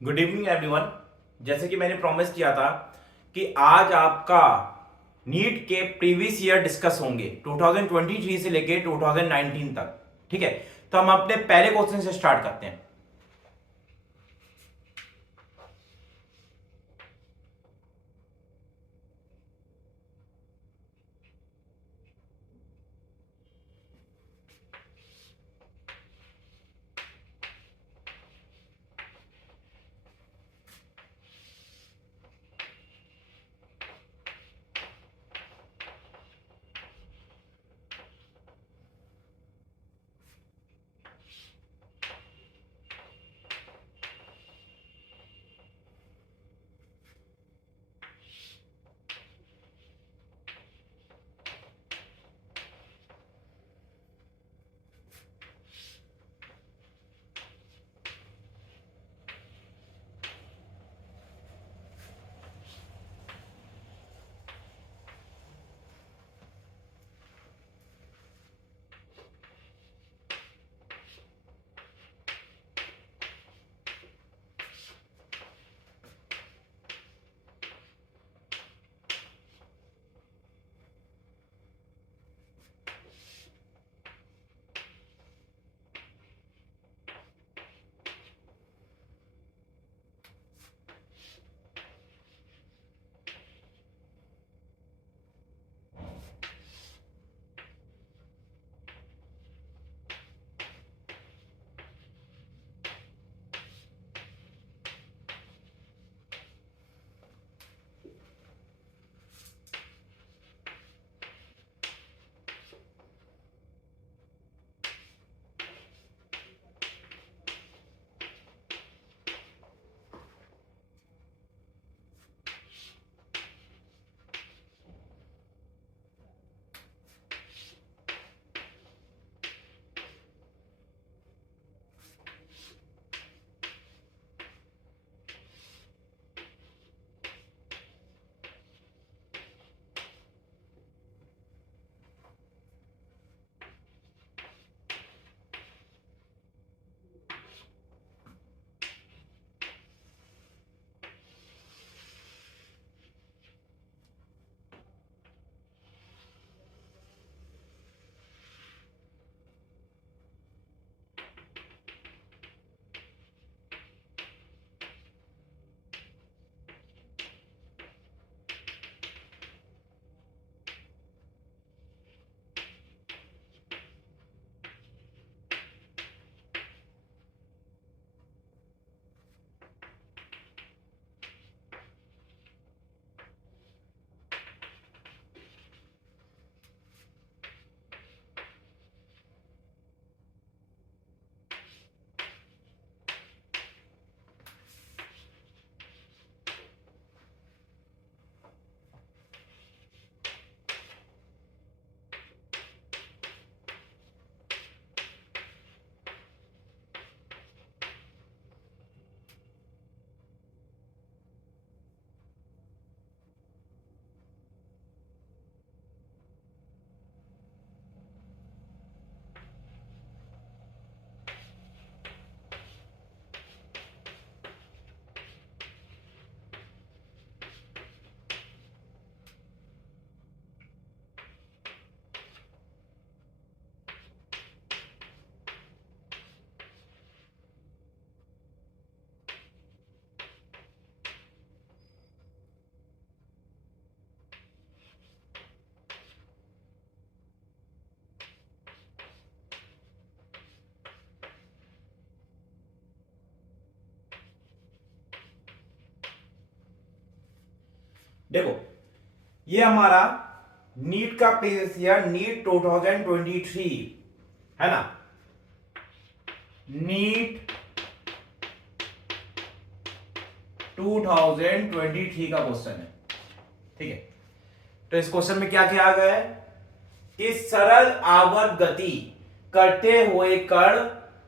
Good evening everyone. जैसे कि मैंने प्रॉमिस किया था कि आज आपका नीट के प्रीवियस ईयर डिस्कस होंगे 2023 से लेके 2019 तक। ठीक है, तो हम अपने पहले क्वेश्चन से स्टार्ट करते हैं। देखो, ये हमारा नीट का प्रीवियस ईयर नीट 2023 है ना। नीट 2023 का क्वेश्चन है। ठीक है, तो इस क्वेश्चन में क्या किया गया है कि सरल आवर्त गति करते हुए कण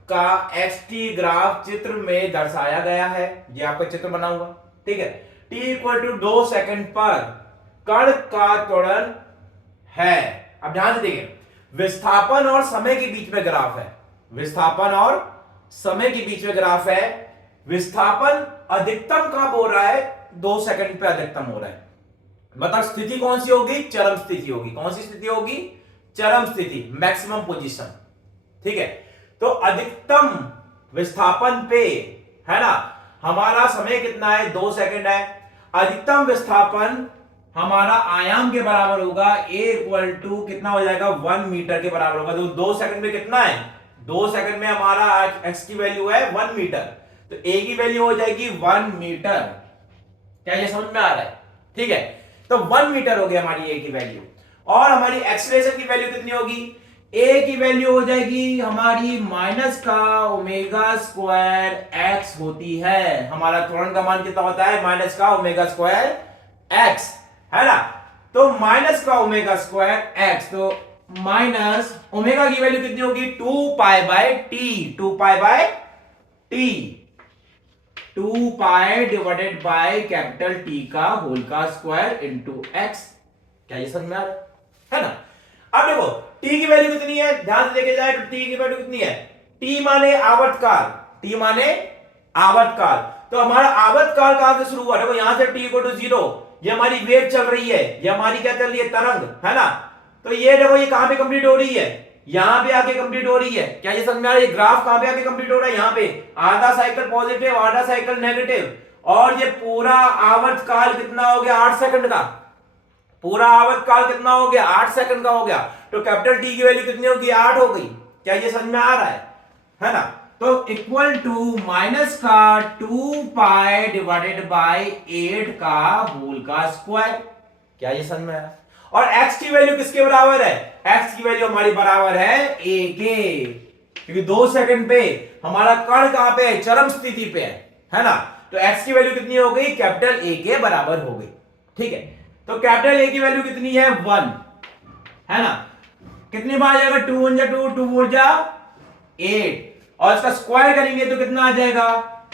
का एक्सटी ग्राफ चित्र में दर्शाया गया है। ये आपका चित्र बना हुआ। ठीक है, t इक्वल टू 2 सेकंड पर कण का त्वरण है। अब ध्यान से देखिए, विस्थापन और समय के बीच में ग्राफ है। विस्थापन और समय के बीच में ग्राफ है। विस्थापन अधिकतम कब हो रहा है? 2 सेकंड पे अधिकतम हो रहा है। मतलब स्थिति कौन सी होगी? चरम स्थिति होगी। कौन सी स्थिति होगी? चरम स्थिति, मैक्सिमम पोजीशन। ठीक है, तो अधिकतम विस्थापन पे, है ना, हमारा समय कितना है? 2 सेकंड है। अधिकतम विस्थापन हमारा आयाम के बराबर होगा, a इक्वल टू कितना हो जाएगा? 1 मीटर के बराबर होगा। तो 2 सेकंड में कितना है? 2 सेकंड में हमारा x की वैल्यू है 1 मीटर, तो a की वैल्यू हो जाएगी 1 मीटर। क्या ये समझ में आ रहा है? ठीक है, तो 1 मीटर हो गया हमारी a की वैल्यू। और हमारी एक्सीलरेशन की वैल्यू कितनी होगी? a की वैल्यू हो जाएगी हमारी माइनस का ओमेगा स्क्वायर x होती है। हमारा त्वरण का मान कितना होता है? माइनस का ओमेगा स्क्वायर x, है ना। तो माइनस का ओमेगा स्क्वायर x, तो माइनस ओमेगा की वैल्यू कितनी होगी? 2 pi by T, 2 pi by T, 2 pi divided by capital T का होल का स्क्वायर इंटू एक्स। क्या ये समझ में आ रहा है ना? अब देखो टी की वैल्यू कितनी है, ध्यान से लेके जाए तो टी की वैल्यू कितनी है? टी माने आवर्तकाल, टी माने आवर्तकाल। तो हमारा आवर्तकाल कहां से शुरू हुआ? देखो यहां से टी इक्वल टू 0, ये हमारी वेव चल रही है, ये हमारी क्या चल रही है? तरंग, है ना। तो ये देखो ये कहां पे कंप्लीट हो रही है? यहां पे आके कंप्लीट हो रही है। क्या ये समझ में आ रहा है? ये ग्राफ कहां पे आके कंप्लीट हो रहा है? यहां पे आधा साइकिल पॉजिटिव, आधा साइकिल नेगेटिव, और ये पूरा आवर्तकाल कितना हो गया? 8 सेकंड का। पूरा आवर्तकाल कितना हो गया? 8 सेकंड का हो गया। तो कैपिटल टी की वैल्यू कितनी होगी? 8 हो गई। क्या ये समझ में आ रहा है ना? तो इक्वल टू माइनस का 2 पाई डिवाइडेड बाय 8 का होल का स्क्वायर। क्या ये समझ में आया? और x की वैल्यू किसके बराबर है? x की वैल्यू हमारी बराबर है a के, क्योंकि 2 सेकंड पे हमारा कण कहां पे है? चरम स्थिति पे है ना। तो x की वैल्यू कितनी हो गई? कैपिटल A के बराबर हो गई। ठीक है, तो कैपिटल A की वैल्यू कितनी है? 1, है ना। कितनी बार जाएगा? 2 1 जा 2, 2 4 जा 8, और इसका स्क्वायर करेंगे तो कितना आ जाएगा?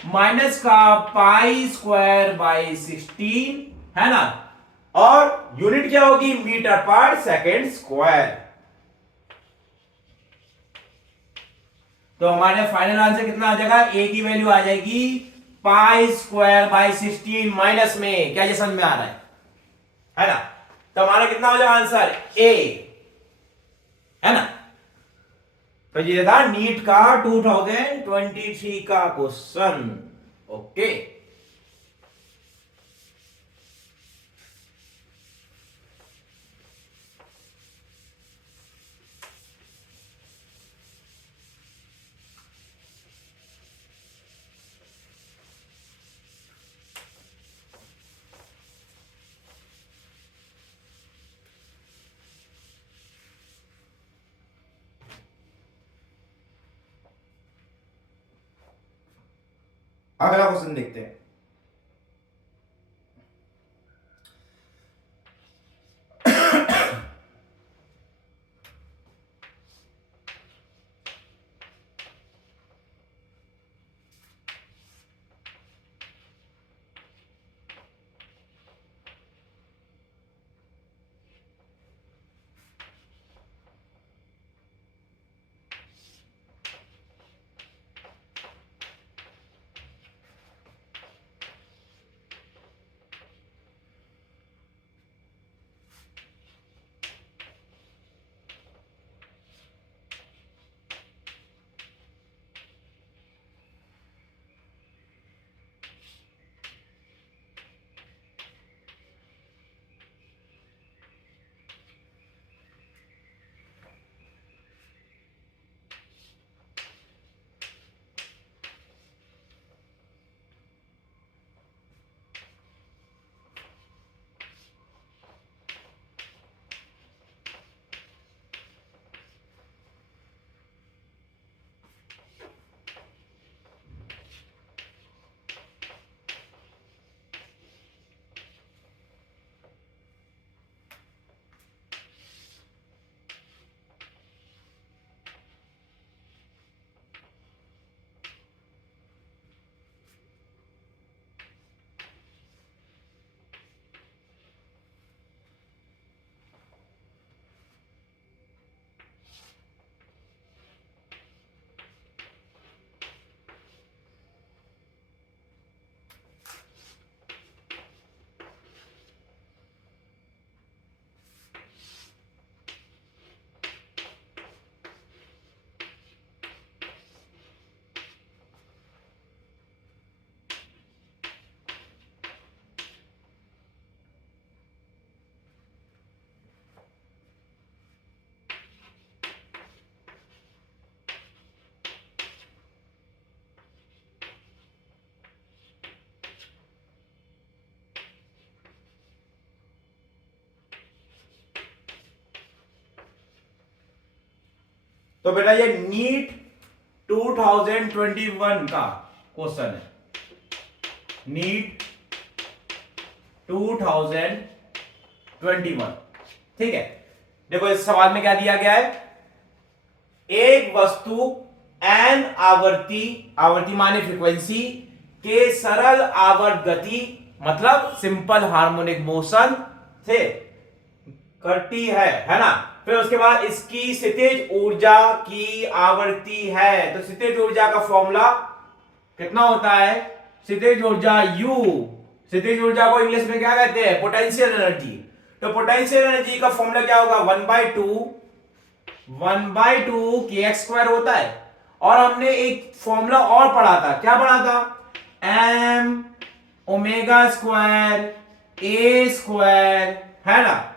माइनस का पाई स्क्वायर बाय 16, है ना। और यूनिट क्या होगी? मीटर पर सेकेंड स्क्वायर। तो हमारे फाइनल आंसर कितना आ जाएगा? ए की वैल्यू आ जाएगी पाई स्क्वायर बाय 16 माइनस में। क्या ये समझ में आ रहा है ना। तो हमारा कितना हो जाएगा आंसर? ए, है ना। तो ये था नीट का 2023 का क्वेश्चन। ओके, अगला क्वेश्चन देखते हैं। तो बेटा ये नीट 2021 का क्वेश्चन है, नीट 2021। ठीक है, देखो इस सवाल में क्या दिया गया है, एक वस्तु एन आवर्ती, आवर्ती माने फ्रीक्वेंसी के सरल आवर्त गति मतलब सिंपल हार्मोनिक मोशन से करती है ना। फिर उसके बाद इसकी स्थितिज ऊर्जा की आवृत्ति है, तो स्थितिज ऊर्जा का फॉर्मूला कितना होता है, स्थितिज ऊर्जा U, स्थितिज ऊर्जा को इंग्लिश में क्या कहते हैं, पोटेंशियल एनर्जी। तो पोटेंशियल एनर्जी का फॉर्मूला क्या होगा, 1/2 kx स्क्वायर होता है। और हमने एक फॉर्मूला और पढ़ा था, क्या पढ़ा था, m omega square a square, है ना,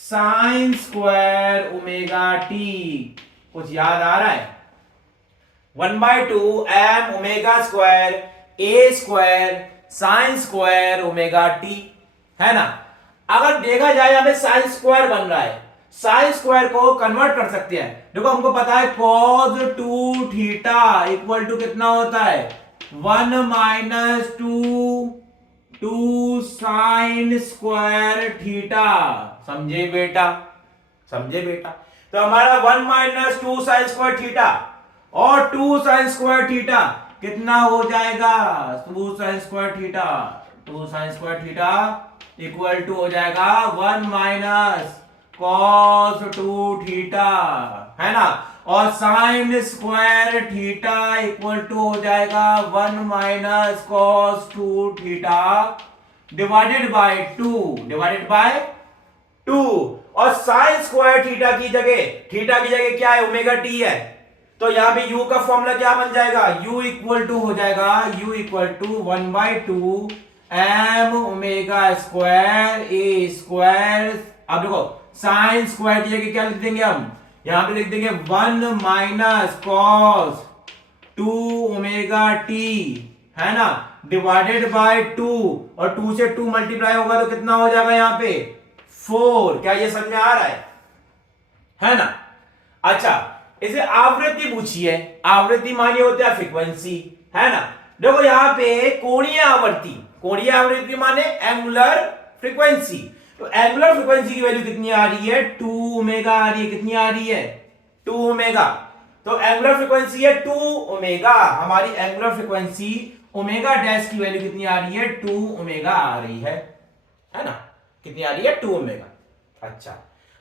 साइन स्क्वायर ओमेगा टी। कुछ याद आ रहा है, 1/2 m omega square a square sine square omega T, है ना। अगर देखा जाए यहां पे साइन स्क्वायर बन रहा है, साइन स्क्वायर को कन्वर्ट कर सकते हैं। देखो हमको पता है cos 2 थीटा इक्वल टू कितना होता है, 1 - 2 साइन स्क्वायर थीटा। समझे बेटा, समझे बेटा। तो हमारा 1 - 2 साइन स्क्वायर थीटा और 2 साइन स्क्वायर थीटा कितना हो जाएगा, 2 sine square theta, 2 sine square theta equal to हो जाएगा 1 - cos 2 थीटा, है ना। और sine square theta equal to हो जाएगा 1 - cos 2 थीटा डिवाइडेड बाय 2, डिवाइडेड बाय 2। और साइन स्क्वायर थीटा की जगह क्या है, ओमेगा टी है। तो यहां पे u का फॉर्मूला क्या बन जाएगा, u इक्वल टू हो जाएगा, u equal to 1/2 m omega square a square. अब देखो साइन स्क्वायर की जगह क्या लिख देंगे हम, यहां पे लिख देंगे 1 - cos 2 ओमेगा टी, है ना, डिवाइडेड बाय 2। और 2 से 2 मल्टीप्लाई होगा तो कितना हो जाएगा यहाँ पे 4। क्या ये समझ में आ रहा है ना। अच्छा, इसे आवृत्ति पूछी है, आवृत्ति मानी होती है फ्रीक्वेंसी, है ना। देखो यहां पे कोणीय आवृत्ति, कोणीय आवृत्ति माने एंगुलर फ्रीक्वेंसी। तो एंगुलर फ्रीक्वेंसी की वैल्यू कितनी आ रही है, 2 ओमेगा आ रही है, कितनी आ रही है, 2 ओमेगा। तो एंगुलर फ्रीक्वेंसी है 2 ओमेगा, हमारी एंगुलर फ्रीक्वेंसी ओमेगा डैश की वैल्यू कितनी आ रही है, 2 ओमेगा आ रही है ना, कितनी आ रही है, 2 ओमेगा। अच्छा,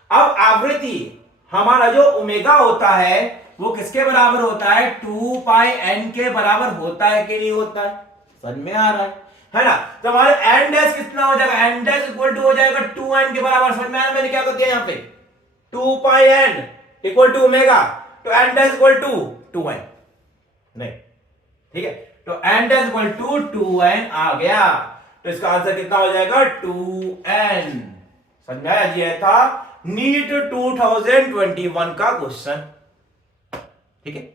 अब आवृत्ति हमारा जो ओमेगा होता है वो किसके बराबर होता है, 2 पाई n के बराबर होता है कि नहीं होता है, समझ में आ रहा है ना। तो हमारे n डैश कितना हो जाएगा, n डैश इक्वल टू हो जाएगा 2n के बराबर। समझ में आया मैंने क्या कर दिया यहाँ पे, 2 pi n equal to omega, तो n dash equal to 2n, नहीं, ठीक है। तो n dash equal to 2n आ गया, तो इसका आंसर कितना हो जाएगा, 2n। समझ में आया, ये था नीट 2021 का क्वेश्चन, ठीक है।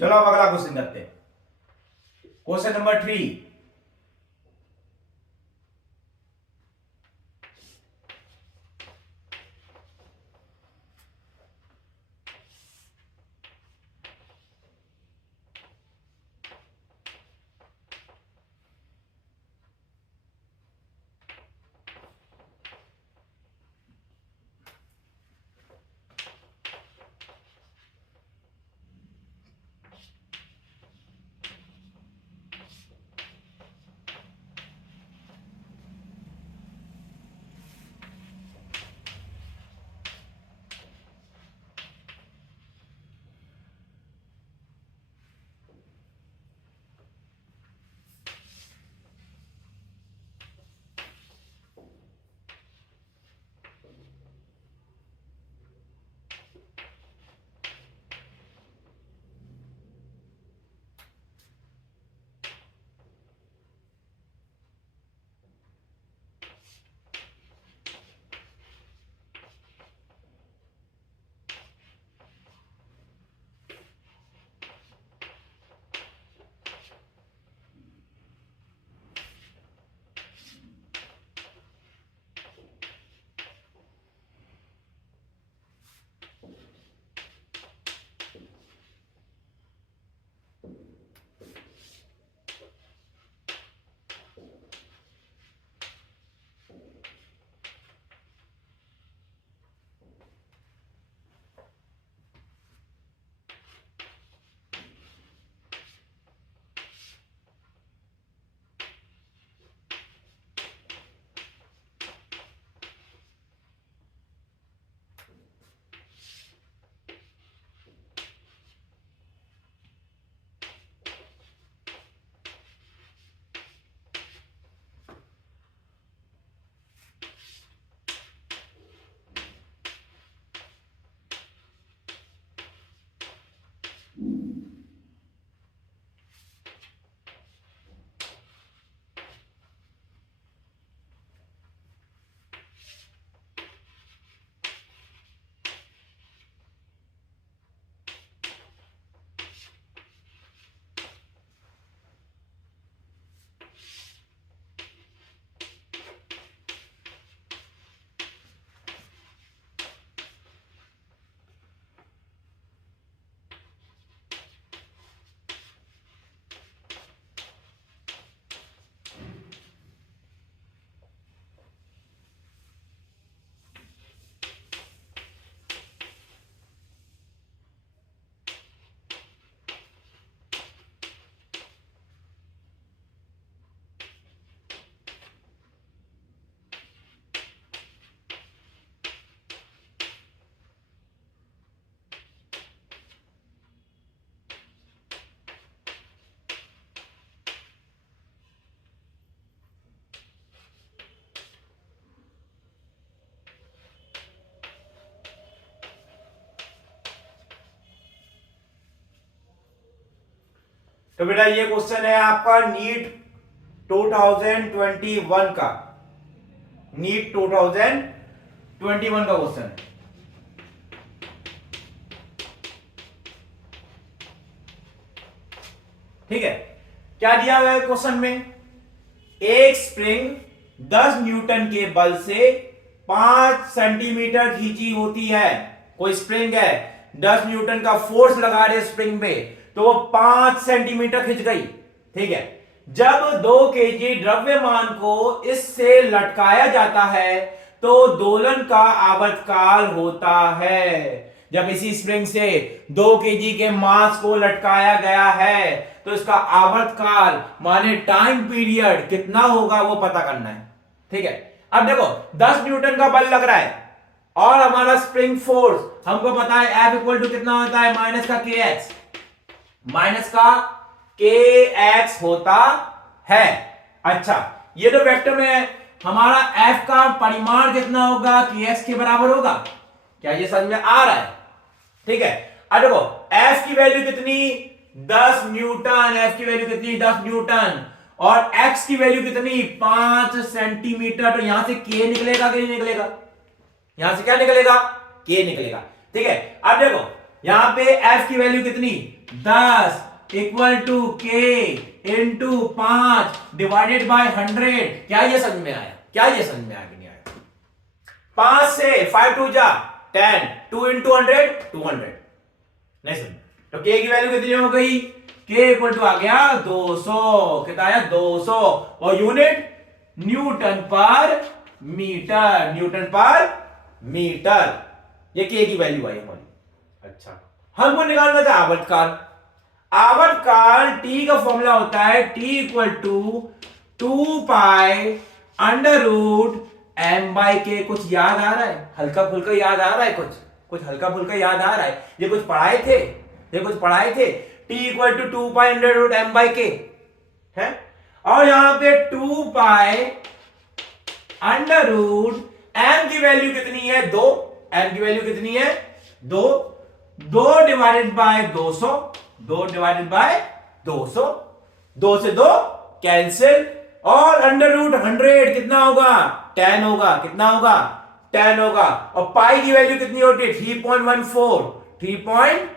चलो अब अगला क्वेश्चन करते हैं, क्वेश्चन नंबर 3। तो बेटा ये क्वेश्चन है आपका नीट 2021 का, नीट 2021 का क्वेश्चन है। ठीक है, क्या दिया हुआ है क्वेश्चन में? एक स्प्रिंग 10 न्यूटन के बल से 5 सेंटीमीटर खींची होती है। कोई स्प्रिंग है, 10 न्यूटन का फोर्स लगा रहे स्प्रिंग पे, तो वो 5 सेंटीमीटर खिंच गई। ठीक है, जब 2 केजी द्रव्यमान को इससे लटकाया जाता है तो दोलन का आवर्तकाल होता है। जब इसी स्प्रिंग से 2 केजी के मास को लटकाया गया है तो इसका आवर्तकाल माने टाइम पीरियड कितना होगा वो पता करना है। ठीक है, अब देखो 10 न्यूटन का बल लग रहा है और हमारा स्प्रिंग फोर्स हमको पता है F इक्वल टू कितना होता है, माइनस का के एक्स, माइनस का के एक्स होता है। अच्छा, ये तो वेक्टर में है, हमारा F का परिमाण कितना होगा, के एक्स के बराबर होगा। क्या ये समझ में आ रहा है? ठीक है, अब देखो F की वैल्यू कितनी, 10 न्यूटन। F की वैल्यू कितनी, 10 न्यूटन, और X की वैल्यू कितनी, 5 सेंटीमीटर। तो यहां से K निकलेगा कि नहीं निकलेगा? यहां से क्या निकलेगा, K निकलेगा। ठीक है, अब देखो यहां पे F की वैल्यू कितनी, 10 equal to K into 5 divided by 100। क्या ये समझ में आया? क्या ये समझ में आया कि नहीं आया? 5 से 5 टू जा 10, 2 इंटू 100 200। नहीं समझ? तो K की वैल्यू कितनी हो गई, K इक्वल टू आ गया 200। कितना आया, 200, और यूनिट न्यूटन पर मीटर, न्यूटन पर मीटर। ये K की वैल्यू आई हमारी। अच्छा, हमको निकालना था आवर्तकाल। आवर्तकाल T का फॉर्मूला होता है T equal to 2 pi under root m by K. कुछ याद आ रहा है, हल्का फुल्का याद आ रहा है, कुछ हल्का फुल्का याद आ रहा है? ये कुछ पढ़ाए थे, ये कुछ पढ़ाए थे। T equal to 2 pi under root m by K है, और यहां पे 2 पाई अंडर रूट m की वैल्यू कितनी है, 2। m की वैल्यू कितनी है, 2। 2 डिवाइडेड बाय 200, 2 डिवाइडेड बाय 200, 2 से 2 कैंसिल, और अंडर रूट 100 कितना होगा, 10 होगा। कितना होगा, 10 होगा। और पाई की वैल्यू कितनी होती है, 3.14, 3.14,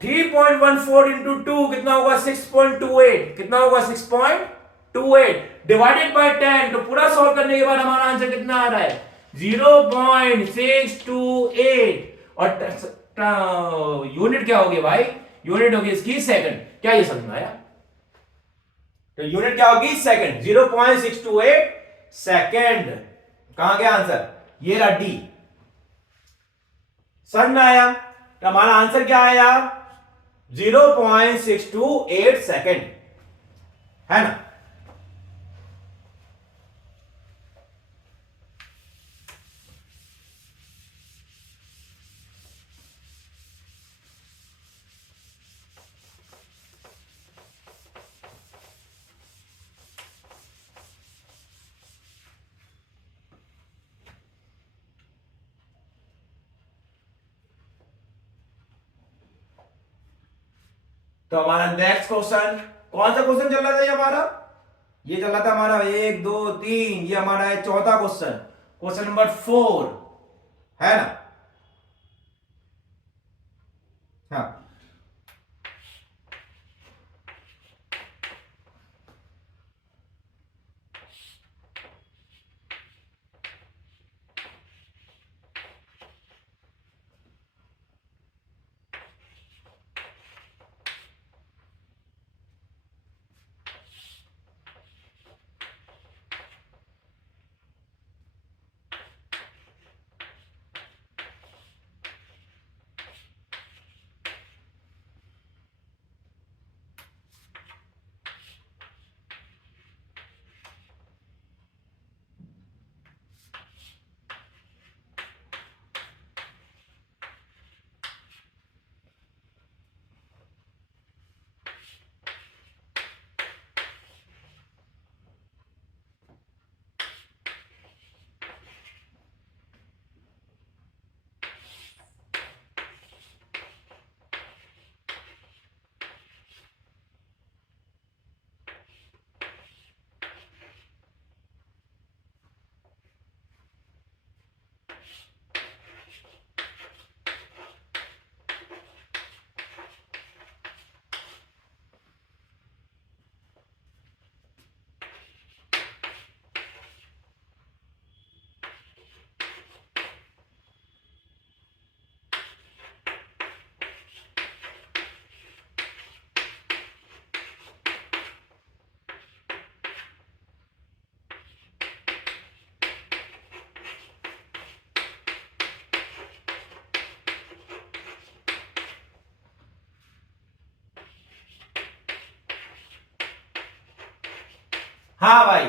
3.14 इंटू 2 कितना होगा, 6.28। कितना होगा, 6.28 डिवाइडेड बाय 10। तो पूरा सॉल्व करने के बाद हमारा आंसर कितना आ रहा है, 0.628। और यूनिट क्या होगी भाई, यूनिट होगी इसकी सेकंड। क्या ये समझ में आया? तो यूनिट क्या होगी, सेकंड, 0.628 सेकंड। कहां गया आंसर, ये रहा डी। समझ में आया? तो हमारा आंसर क्या आया, 0.628 सेकंड, है ना? तो हमारा नेक्स्ट क्वेश्चन, कौन सा क्वेश्चन चल रहा था ये हमारा, ये चल रहा था हमारा 1 2 3, ये हमारा है चौथा क्वेश्चन, क्वेश्चन नंबर 4, है ना? हाँ, हाँ भाई,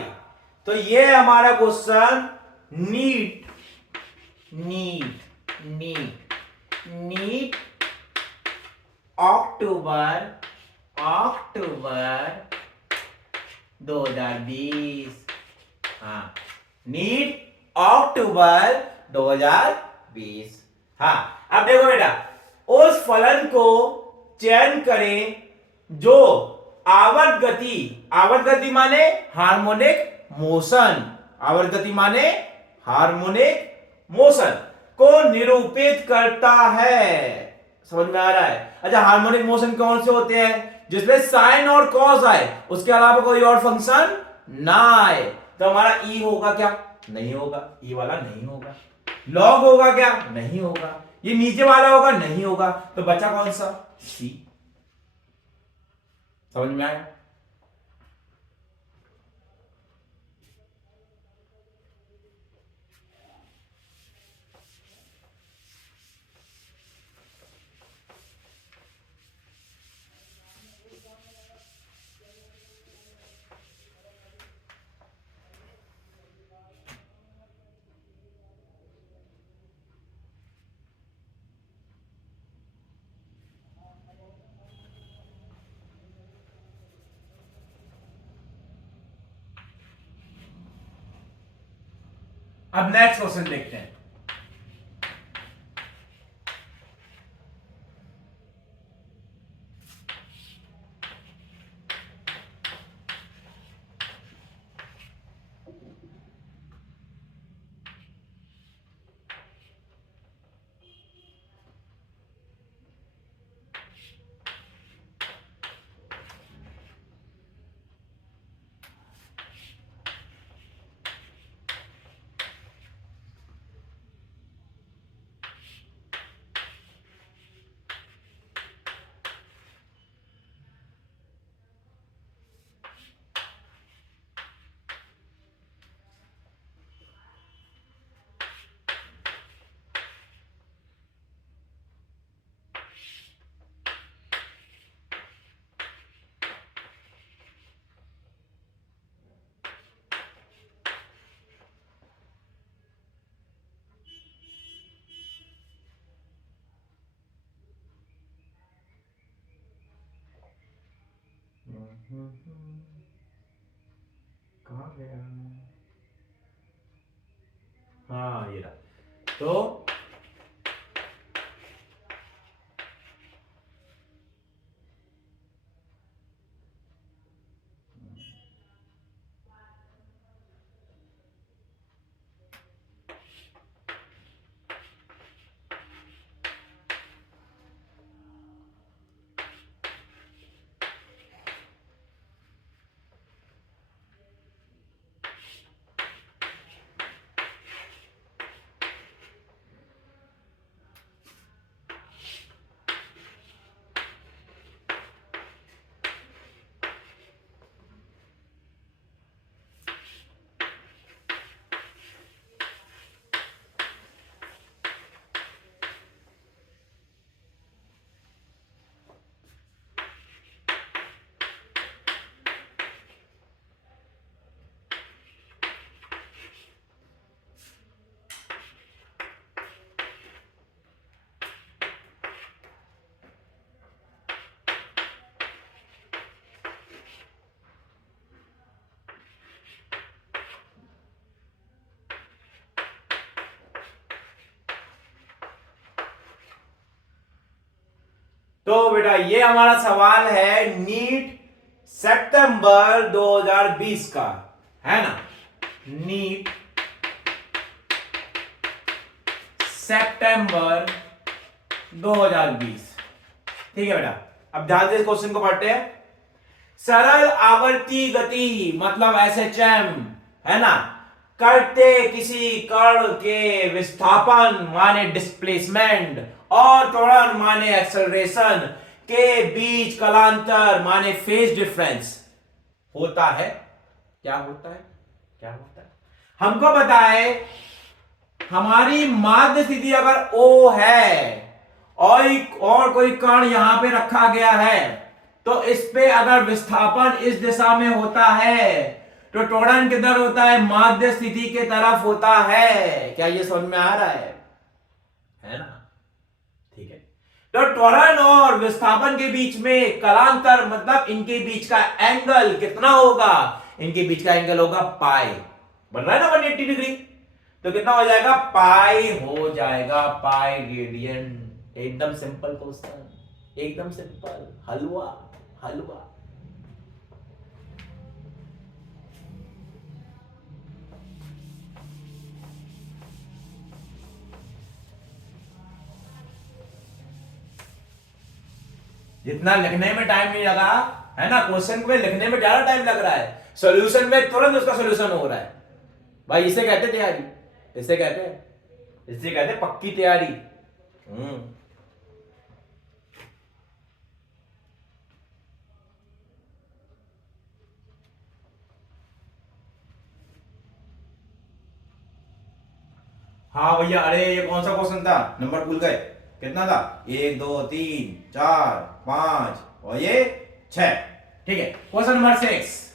तो ये हमारा question NEET NEET NEET NEET October October 2020। हाँ, नीट अक्टूबर 2020। हाँ, अब देखो बेटा, उस फलन को चयन करें जो आवर्त गति माने हार्मोनिक मोशन, आवर्त गति माने हार्मोनिक मोशन को निरूपित करता है। समझ में आ रहा है? अच्छा, हार्मोनिक मोशन कौन से होते हैं? जिसमें साइन और कॉस आए, उसके अलावा कोई और फंक्शन ना आए। तो हमारा ई होगा क्या? नहीं होगा, ई वाला नहीं होगा। लॉग होगा क्या? नहीं होगा। ये नीचे वाला होगा? नहीं होगा। तो बचा कौन सा? सी। समझ में आया? अब नेक्स्ट क्वेश्चन देखते हैं। कहाँ गया? हाँ, ये रहा। तो बेटा, ये हमारा सवाल है नीट सितंबर 2020 का, है ना? नीट सितंबर 2020। ठीक है बेटा, अब ध्यान से इस क्वेश्चन को पढ़ते हैं। सरल आवर्ती गति मतलब एसएचएम, है ना, करते किसी कण के विस्थापन माने डिस्प्लेसमेंट और त्वरण माने एक्सेलरेशन के बीच कलांतर माने फेज डिफरेंस होता है। क्या होता है? क्या होता है? हमको बताए हमारी माध्य स्थिति अगर O है और कोई कण यहां पे रखा गया है, तो इस पे अगर विस्थापन इस दिशा में होता है तो त्वरण किधर होता है? माध्य स्थिति के तरफ होता है। क्या ये समझ में आ रहा है ना? ठीक है। तो त्वरण और विस्थापन के बीच में कालांतर, मतलब इनके बीच का एंगल कितना होगा? इनके बीच का एंगल होगा पाई। बन रहा है ना 180 डिग्री, तो कितना हो जाएगा? पाई हो जाएगा, पाई रेडियन। एकदम सिंपल क्वेश्चन, एकदम सिंपल, हलवा हलवा। जितना लिखने में टाइम नहीं लगा है ना, क्वेश्चन में लिखने में ज्यादा टाइम लग रहा है, सॉल्यूशन में तुरंत उसका सॉल्यूशन हो रहा है भाई। इसे कहते तैयारी, इसे कहते पक्की तैयारी। हाँ भैया, अरे ये कौन सा क्वेश्चन था? नंबर भूल गए? कितना था? 1 2 3 4 5 और ये 6। ठीक है, क्वेश्चन नंबर 6।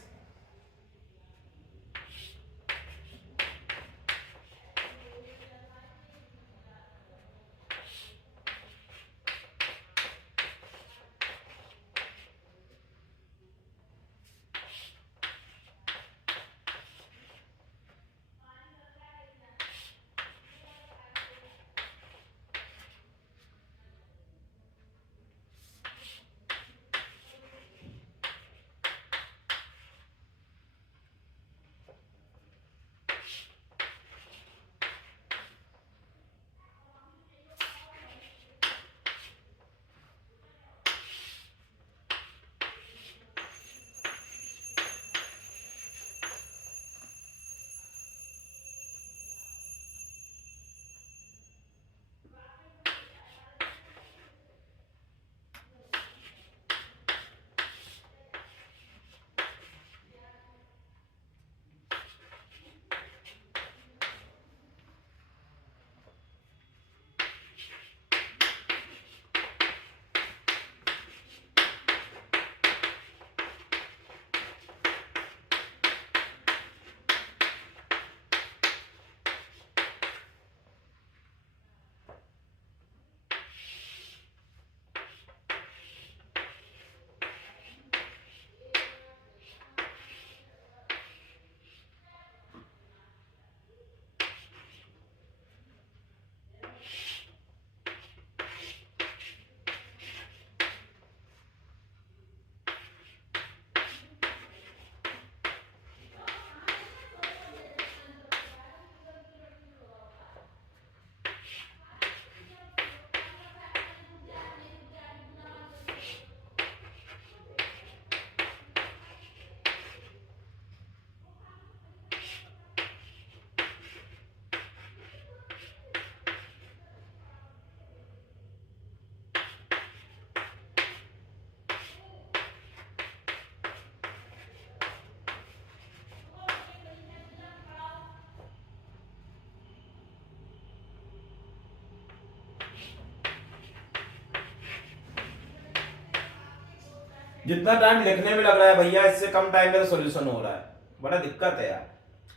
जितना टाइम लिखने में लग रहा है भैया, इससे कम टाइम में तो सोल्यूशन हो रहा है। बड़ा दिक्कत है यार,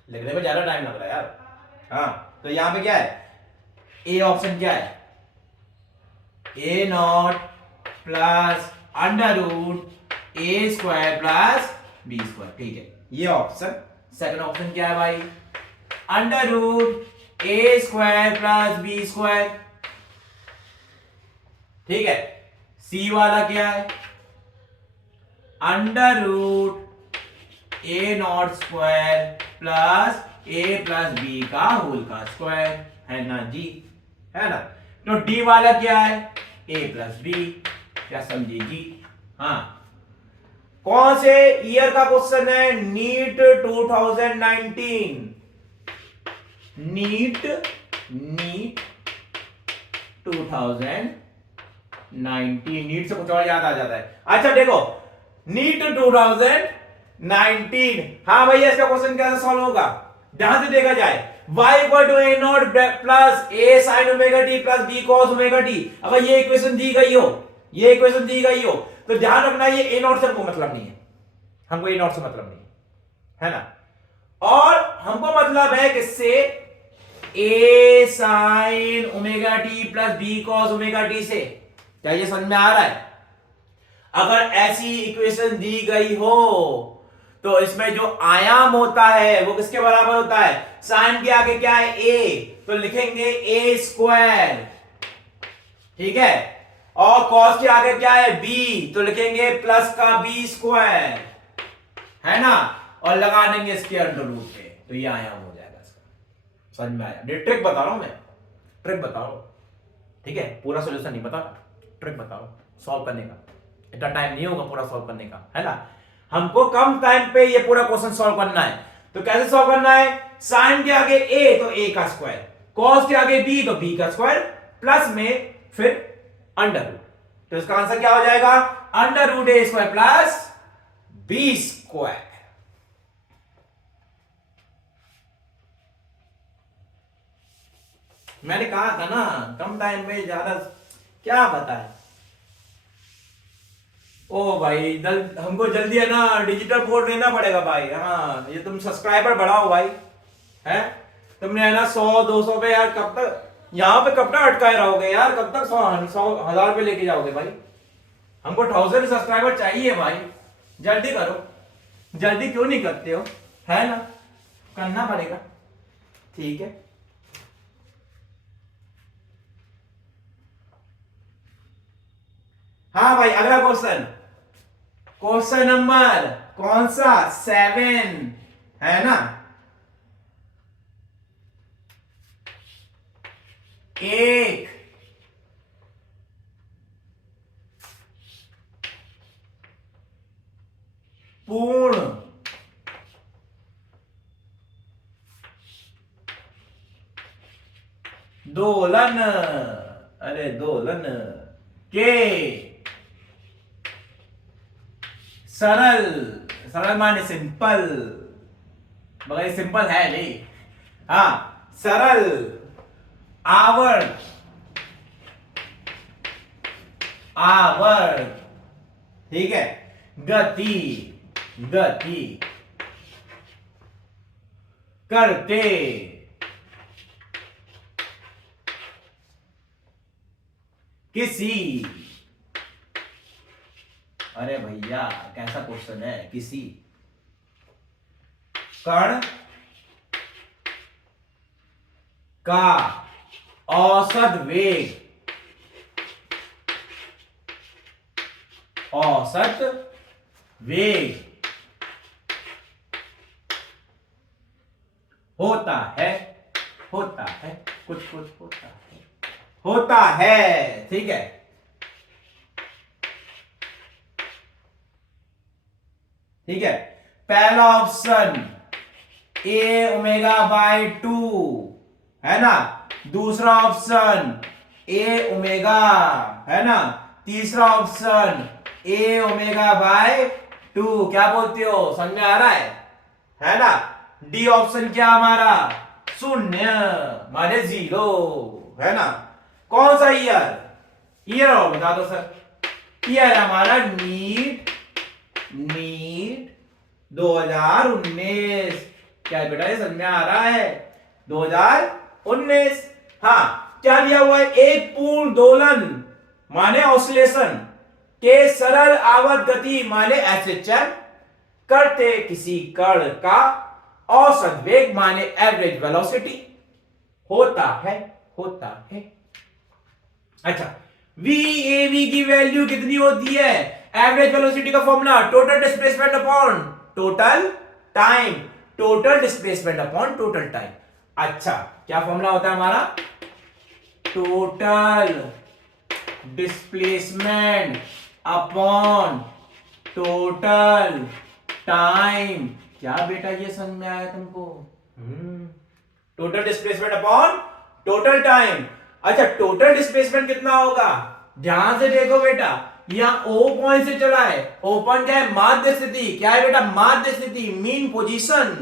लिखने में ज्यादा टाइम लग रहा है यार। हाँ, तो यहाँ पे क्या है? ए ऑप्शन क्या है? A not plus under root A square plus B square. ठीक है, ये ऑप्शन। सेकंड ऑप्शन क्या है भाई? Under root A square plus B square. ठीक है, सी वाला क्या है? Under root A naught square plus A plus B का होल का स्क्वायर, है ना जी? है ना? तो डी वाला क्या है? ए प्लस बी। क्या समझे जी? हाँ, कौन से ईयर का क्वेश्चन है? नीट 2019। नीट 2019। नीट से कुछ और याद आ जाता है। अच्छा देखो, नीट 2019। हाँ भैया, इसका क्वेश्चन कैसे सॉल्व होगा? ध्यान से देखा जाए, y equal to A not plus A sine omega T plus B cos omega T. अगर ये इक्वेशन दी गई हो, ये इक्वेशन दी गई हो, तो ध्यान रखना ये ए नॉट से हमको मतलब नहीं है, हमको ए नॉट से मतलब नहीं है ना? और हमको मतलब है किससे, A sine omega T plus B cos omega T से। क्या ये समझ में आ रहा है? अगर ऐसी इक्वेशन दी गई हो तो इसमें जो आयाम होता है वो किसके बराबर होता है, साइन के आगे क्या है, ए, तो लिखेंगे ए स्क्वायर, ठीक है, और कॉस के आगे क्या है, बी, तो लिखेंगे प्लस का बी स्क्वायर, है ना, और लगा देंगे इसके अंडर रूट पे, तो ये आयाम हो जाएगा इसका। समझ में आया? ये ट्रिक बता रहा हूं मैं, ट्रिक बता रहा हूं, ठीक है, पूरा सोल्यूशन नहीं बता रहा, ट्रिक बता रहा हूं सॉल्व करने का। इतना टाइम नहीं होगा पूरा सॉल्व करने का, है ना, हमको कम टाइम पे ये पूरा क्वेश्चन सॉल्व करना है। तो कैसे सॉल्व करना है, साइन के आगे ए तो ए का स्क्वायर, कॉस के आगे बी तो बी का स्क्वायर, प्लस में फिर अंडर रूट, तो इसका आंसर क्या हो जाएगा, under root A square plus B square. मैंने कहा था ना कम टाइम में ज्यादा क्या बताए। ओ भाई हमको जल्दी है ना डिजिटल बोर्ड लेना पड़ेगा भाई। हाँ ये तुम सब्सक्राइबर बढ़ाओ भाई, है तुमने है ना 100-200 पे यार, कब तक यहाँ पे कब तक अटकाए रहोगे यार, कब तक 100-1000 पे लेके जाओगे भाई, हमको 1000 सब्सक्राइबर चाहिए भाई, जल्दी करो, जल्दी क्यों नहीं करते हो, है ना, करना पड़ेगा, ठीक है। हाँ भाई अगला क्वेश्चन, क्वेश्चन नंबर कौन सा, 7, है ना, एक पूर्ण दोलन, अरे दोलन के सरल, सरल माने सिंपल, मगर सिंपल है नहीं, हाँ सरल आवर्त, आवर्त, ठीक है, गति, गति करते किसी, अरे भैया कैसा क्वेश्चन है, किसी कण का औसत वेग, औसत वेग होता है, होता है, कुछ कुछ होता है, होता है, ठीक है, ठीक है, पहला ऑप्शन ए ओमेगा बाय 2, है ना, दूसरा ऑप्शन ए ओमेगा, है ना, तीसरा ऑप्शन ए ओमेगा बाय 2, क्या बोलते हो, समझ में आ रहा है ना, डी ऑप्शन क्या हमारा, शून्य माने 0, है ना, कौन सा ईयर, ईयर और बता दो सर, ईयर हमारा नीट, नीट 2019, क्या है बेटा ये समझ में आ रहा है, 2019, हाँ क्या दिया हुआ है, एक पूर्ण दोलन माने ऑसिलेशन के सरल आवर्त गति माने एसएचएम करते किसी कण का औसत वेग माने एवरेज वेलोसिटी होता है, होता है। अच्छा वी की वैल्यू कितनी होती है, एवरेज वेलोसिटी का formula total displacement upon total time, total displacement upon total time. अच्छा क्या फॉर्मूला होता है हमारा, total displacement upon total time. क्या बेटा ये समझ में आया तुमको, total displacement upon total time. अच्छा टोटल डिस्प्लेसमेंट कितना होगा, ध्यान से देखो बेटा, यहां ओ पॉइंट से चला है, ओ पॉइंट क्या है, माध्य स्थिति, क्या है बेटा, माध्य स्थिति, मीन पोजीशन,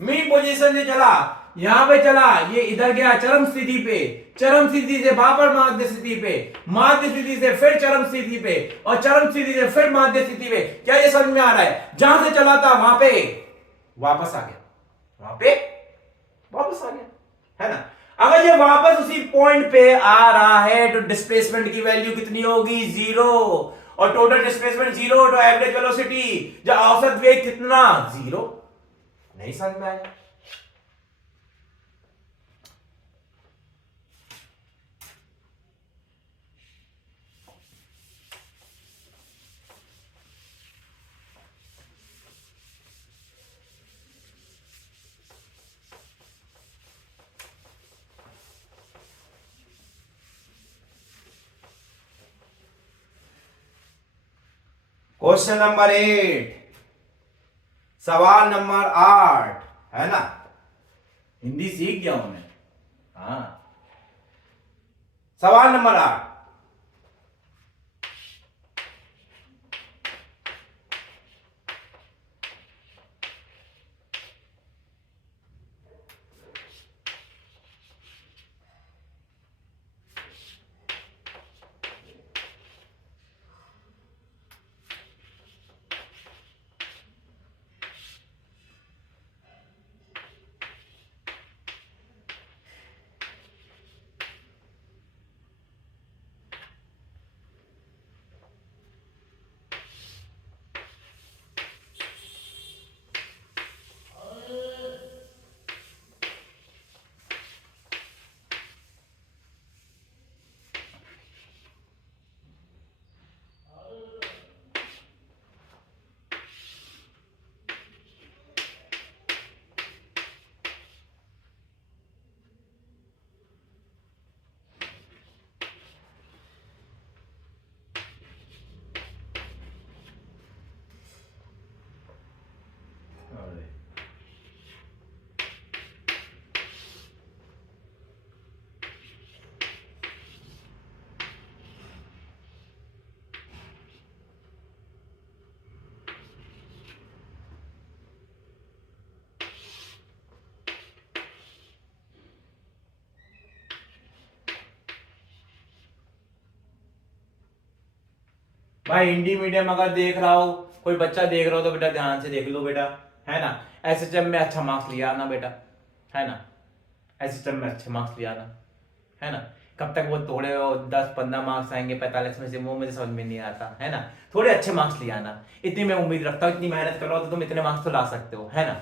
मीन पोजीशन से चला, यहां पे चला, ये इधर गया चरम स्थिति पे, चरम स्थिति से वापस माध्य स्थिति पे, माध्य स्थिति से फिर चरम स्थिति पे, और चरम स्थिति से फिर माध्य स्थिति पे। क्या ये समझ में आ रहा है, जहां से चला था वहां पे वापस आ गया, वहां पे वापस आ गया, है ना। अगर ये वापस उसी पॉइंट पे आ रहा है तो डिस्प्लेसमेंट की वैल्यू कितनी होगी, 0। और टोटल डिस्प्लेसमेंट 0 तो एवरेज वेलोसिटी जो औसत वेग कितना, 0। नहीं समझ में आया। क्वेश्चन नंबर 8, सवाल नंबर 8, है ना। हिंदी सीख गया हूं मैं। हाँ, सवाल नंबर 8, भाई हिंदी मीडियम अगर देख रहा हो, कोई बच्चा देख रहा हो तो बेटा ध्यान से देख लो बेटा, है ना। एसएचएम में अच्छा मार्क्स लिया आना बेटा, है ना। एसएचएम में अच्छे मार्क्स लिया आना, है ना। कब तक वो थोड़े 10-15 मार्क्स आएंगे 45 में से, वो मुझे समझ में नहीं आता, है ना। थोड़े अच्छे मार्क्स लिया आना, इतनी मैं उम्मीद रखता हूँ। इतनी मेहनत करो तो तुम इतने मार्क्स तो ला सकते हो, है ना।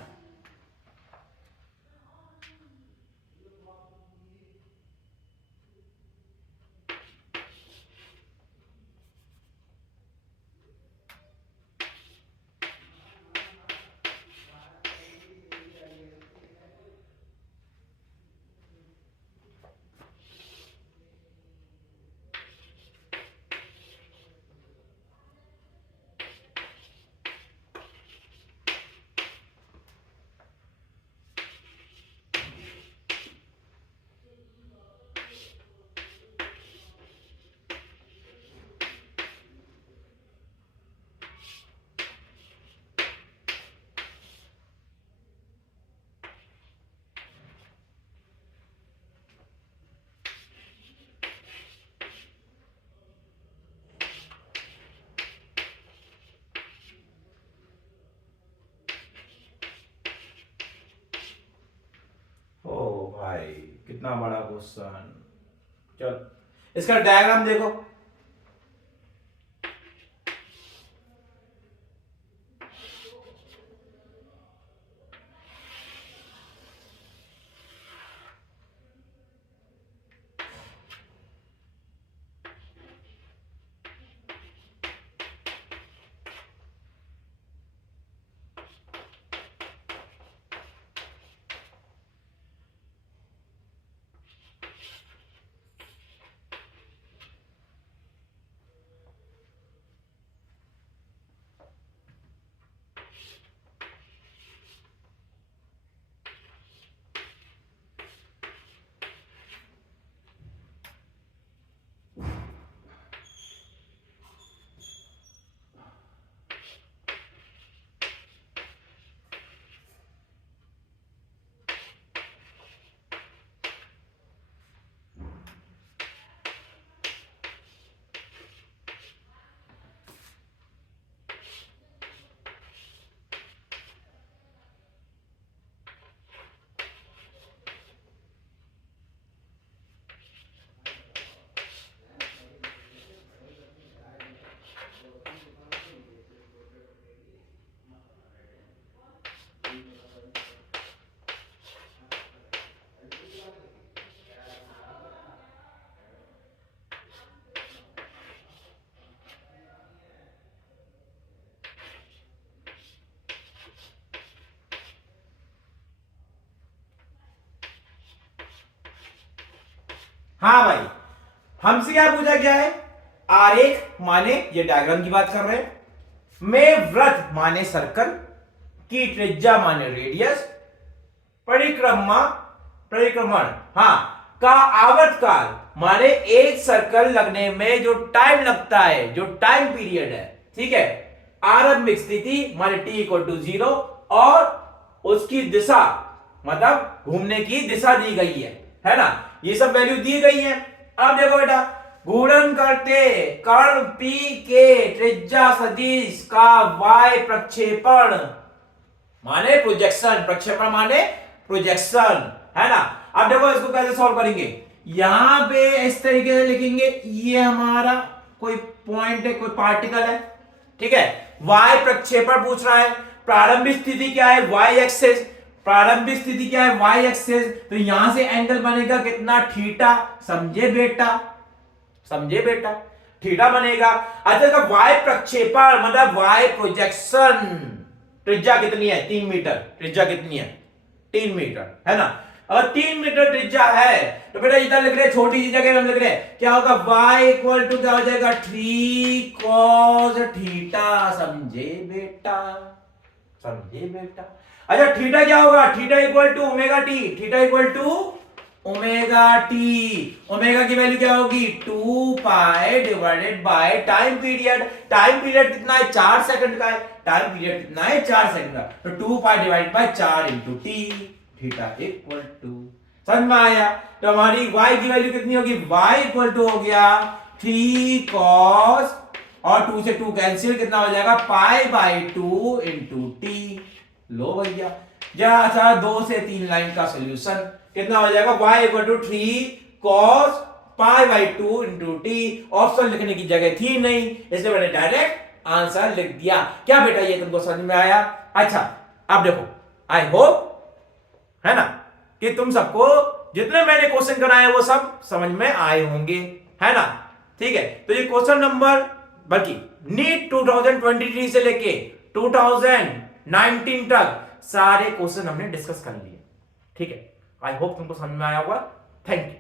ओ भाई, कितना बड़ा क्वेश्चन। चल इसका डायग्राम देखो। हाँ भाई, हमसे क्या पूछा गया है? आरेख माने ये डायग्राम की बात कर रहे हैं, में वृत्त माने सर्कल, की त्रिज्या माने रेडियस, परिक्रमा परिक्रमण हाँ का आवर्तकाल माने एक सर्कल लगने में जो टाइम लगता है, जो टाइम पीरियड है, ठीक है। आरंभिक स्थिति माने t इक्वल टू 0 और उसकी दिशा मतलब घूमने की दिशा दी गई है ना, ये सब वैल्यू दी गई है। अब देखो बेटा, घूर्णन करते कण P के त्रिज्या सदिश का y प्रक्षेपण माने प्रोजेक्शन, प्रक्षेपण माने प्रोजेक्शन, है ना। अब देखो इसको कैसे सॉल्व करेंगे, यहां पे इस तरीके से लिखेंगे, ये हमारा कोई पॉइंट है, कोई पार्टिकल है, ठीक है। y प्रक्षेपण पूछ रहा है, प्रारंभिक स्थिति क्या है, y एक्सिस, प्रारंभिक स्थिति क्या है, y एक्सिस, तो यहां से एंगल बनेगा कितना, थीटा, समझे बेटा, समझे बेटा, थीटा बनेगा। अच्छा, y प्रक्षेपण मतलब y प्रोजेक्शन, त्रिज्या कितनी है, 3 मीटर, त्रिज्या कितनी है, 3 मीटर, है ना। अगर 3 मीटर त्रिज्या है तो बेटा इधर लिख रहे हैं, छोटी सी जगह में हम लिख रहे हैं, क्या होगा, y इक्वल टू क्या हो जाएगा, 3 cos थीटा, समझे बेटा, समझे बेटा। अच्छा, थीटा क्या होगा, theta equal to omega T, theta equal to omega T, omega की वैल्यू क्या होगी, 2 pi divided by time period, time period कितना है, 4 सेकंड का है, टाइम पीरियड कितना है, 4 सेकंड का, तो 2 pi divided by 4 into T, theta equal to, समझ में आया। तो हमारी y की वैल्यू कितनी होगी, y इक्वल टू हो गया 3 cos और 2 से 2 कैंसिल, कितना हो जाएगा, पाई बाई 2 इंटू टी। लो भैया, जरा 2 से 3 लाइन का सोल्यूशन कितना हो जाएगा, y equal to 3 cos pi by 2 into T. Option लिखने की जगह थी नहीं, इसलिए मैंने डायरेक्ट आंसर लिख दिया। क्या बेटा ये तुमको समझ में आया? अच्छा, अब देखो, आई होप, है ना, कि तुम सबको जितने मैंने क्वेश्चन कराए वो सब समझ में आए होंगे, है ना। ठीक है, तो ये क्वेश्चन नंबर, बल्कि नीट 2023 से लेके 2019 तक सारे क्वेश्चन हमने डिस्कस कर लिए, ठीक है। आई होप तुमको समझ में आया होगा। Thank you.